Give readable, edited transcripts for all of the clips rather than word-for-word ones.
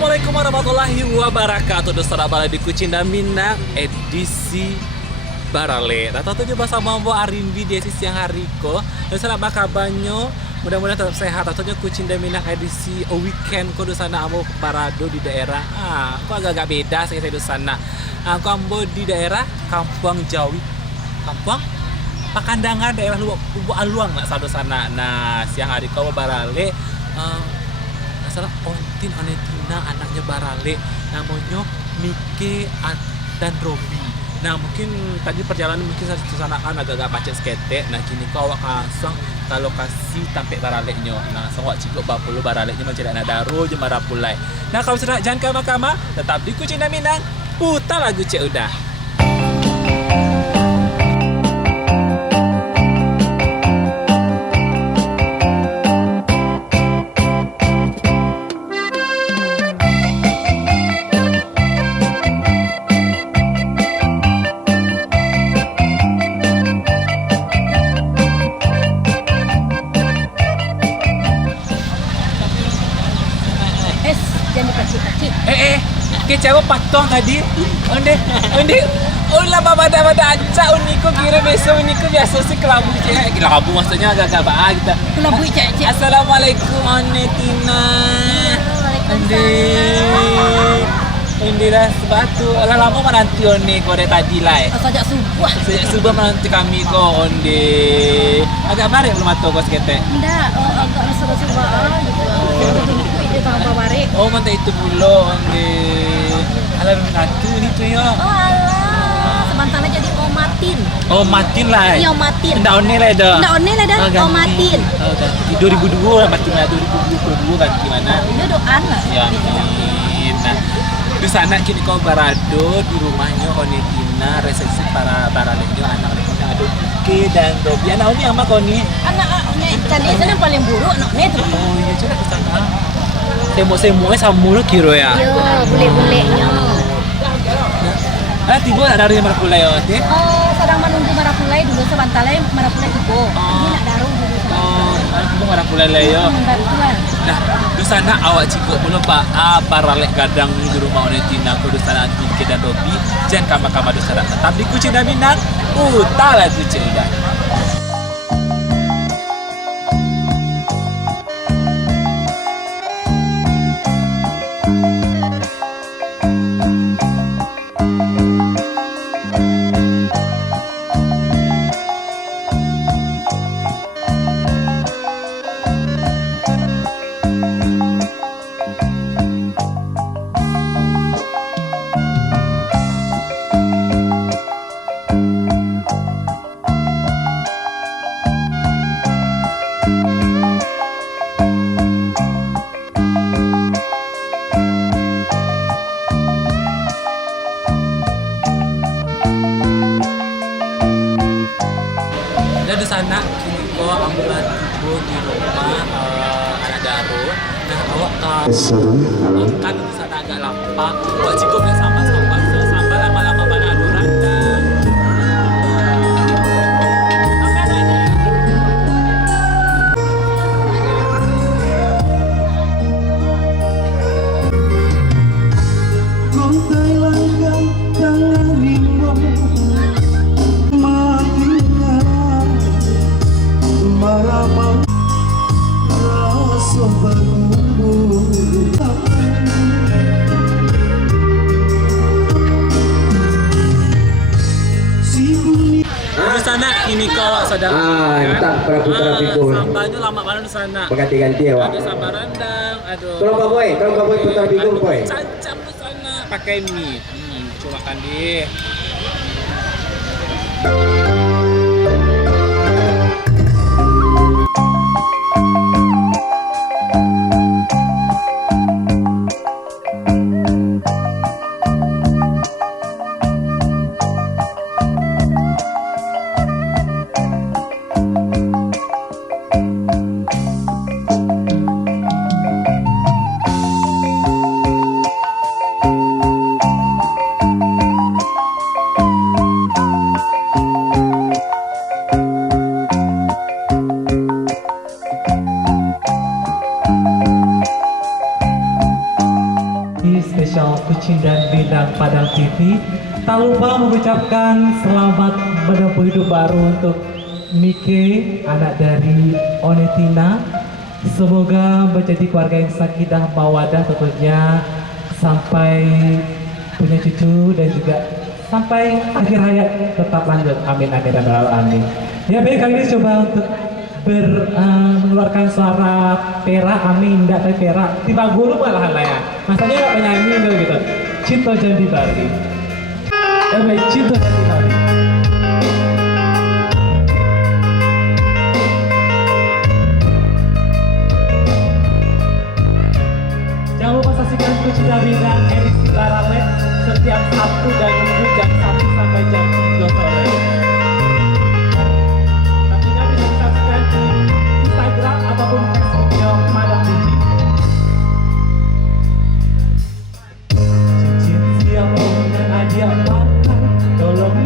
Assalamualaikum warahmatullahi wabarakatuh. Saudara Barale di Kucinda Minang edisi Barale. Tato tujuh bahasa mambo arimbi di edisi siang hari ko. Dan salah bakabanyo. Mudah-mudahan tetap sehat. Tato tujuh Kucinda Minang edisi weekend ko di sana amo parado di daerah. Kok agak-agak beda saya di sana. Aku ambo di daerah Kampung Jawi. Kampung Pakandangan daerah Lubuk Aluang nak satu sana. Nah siang hari ko Barale. Salah Ontin Onetina anaknya Barale namanya Mike dan Robi. Nah mungkin tadi perjalanan mungkin saya sana kan agak-agak pacet skete. Nah kini kau awak langsung ke lokasi tampe Barale nyo. Nah langsung awak cikgu bapulu Barale nyo mencari anak daru jemara pulai. Nah kalau sudah jangan kama-kama tetap di Kucinda Minang putar lagu cek udah. Kecewa patong tadi, onde, ulah pada aja uniku kira besok uniku biasa sih kelabu cek, kelabu maksudnya agak-agak bah kita. Kelabu cek. Assalamualaikum Onetina. Onde lah sebatu, lah lama menanti onde kode tadi lah. Sejak subuh menanti kami kok onde. Agak bareng belum atau kos kete. Enggak, agak nasabah gitu. Itu tanpa bare. Oh, mantap itu bulo onde. Alah menantu ini tuh ya. Oh alah, sebentar aja jadi Omatin. Omatin lah. Iya Omatin. Ndak one lah dah. Ndak one lah dah. Omatin. Oh, ganti 2002 Omatin lah 2022 ganti gimana? Ini doan lah. Ya, amin. Nah, di sana kini kau barado di rumahnya Onetina resepsi para Baraleño anak-anaknya ada Ike dan Robi. Anak ini ama kau nih? Anak-anaknya cantik sana yang paling buruk anaknya tuh. Oh iya coba ke sana. Semua sama kiro ya. Yo, bule-bulenya. Tiba nak dari Marapulai ya, teh? Sedang menunggu Marapulai dulu sebentar lagi Marapulai tiba. Ini nak daru dulu. Tiba Marapulai lah ya. Nah, di sana awak cikgu belum pak Barale kadang di rumah Onetina aku di sana Ike dan Robi. Jangan kama-kama di sana. Tetap di Kucinda Minang. Putar lagu cek udah. Di sana kini kok ambulan tiba di rumah anak daru. Nah awak kan di sana agak lapar. Awak cukup ya sambal lama-lama pada adu randang. Di sana ini kau sedang entah putra pikul. Sambalnya lama banget di sana. Berganti-ganti ya, Wak. Ada sambal rendang, aduh. Tolong Pak Boy putra pikul, Boy. Cancam di sana pakai mie. Coba makan deh. TV. Tak lupa mengucapkan selamat menempuh hidup baru untuk Mike, anak dari Onetina. Semoga menjadi keluarga yang sakinah mawadah tentunya sampai punya cucu dan juga sampai akhir hayat tetap lanjut. Amin amin amin. Ya baik, kali ini coba untuk mengeluarkan suara perak, amin, enggak tapi perak tiba gulu malahan lah ya, masanya nggak penyanyi gitu. Cinta Jandi Bali. Ya baik, Cinta Jandi Bali. Jangan lupa saksikan Kucinta Bina edisi Barale setiap Sabtu dan Minggu jam 1 sampai jam 3 sore. Nantinya bisa disaksikan di Instagram ataupun Facebooknya Madam Cici. Cincin siap om dan hadiah makan, tolong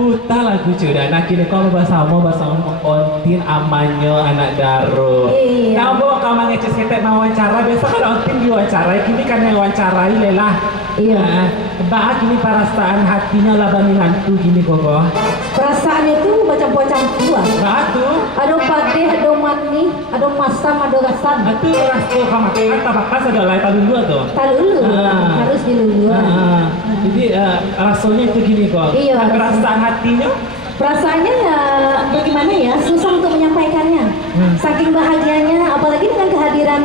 Buta lagu cuda. Nah kini kau bahasa ontin amanyo anak daro. Iya. Kamu kamu ngeces kita wawancara biasa kan ontin diwawancarai. Kini kan yang wawancarai lelah. Iya. Bah kini perasaan hatinya labani hantu gini koko. Perasaan itu macam-macam dua. Bah tuh. Ada pade, ada mani, ada masam, ada rasan. Itu rasko kamu kan tabakas ada lain dulu tuh. Talulu, harus diluluan. Jadi rasanya itu gini kok. Iya. Perasaan hatinya. Perasaannya ya bagaimana ya, susah untuk menyampaikannya. Saking bahagianya, apalagi dengan kehadiran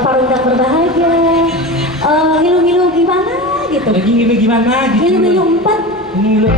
Parundang berbahagia. Ngilu-ngilu gimana gitu. Lagi gimana? Ngilu-ngilu 4. Ngilu.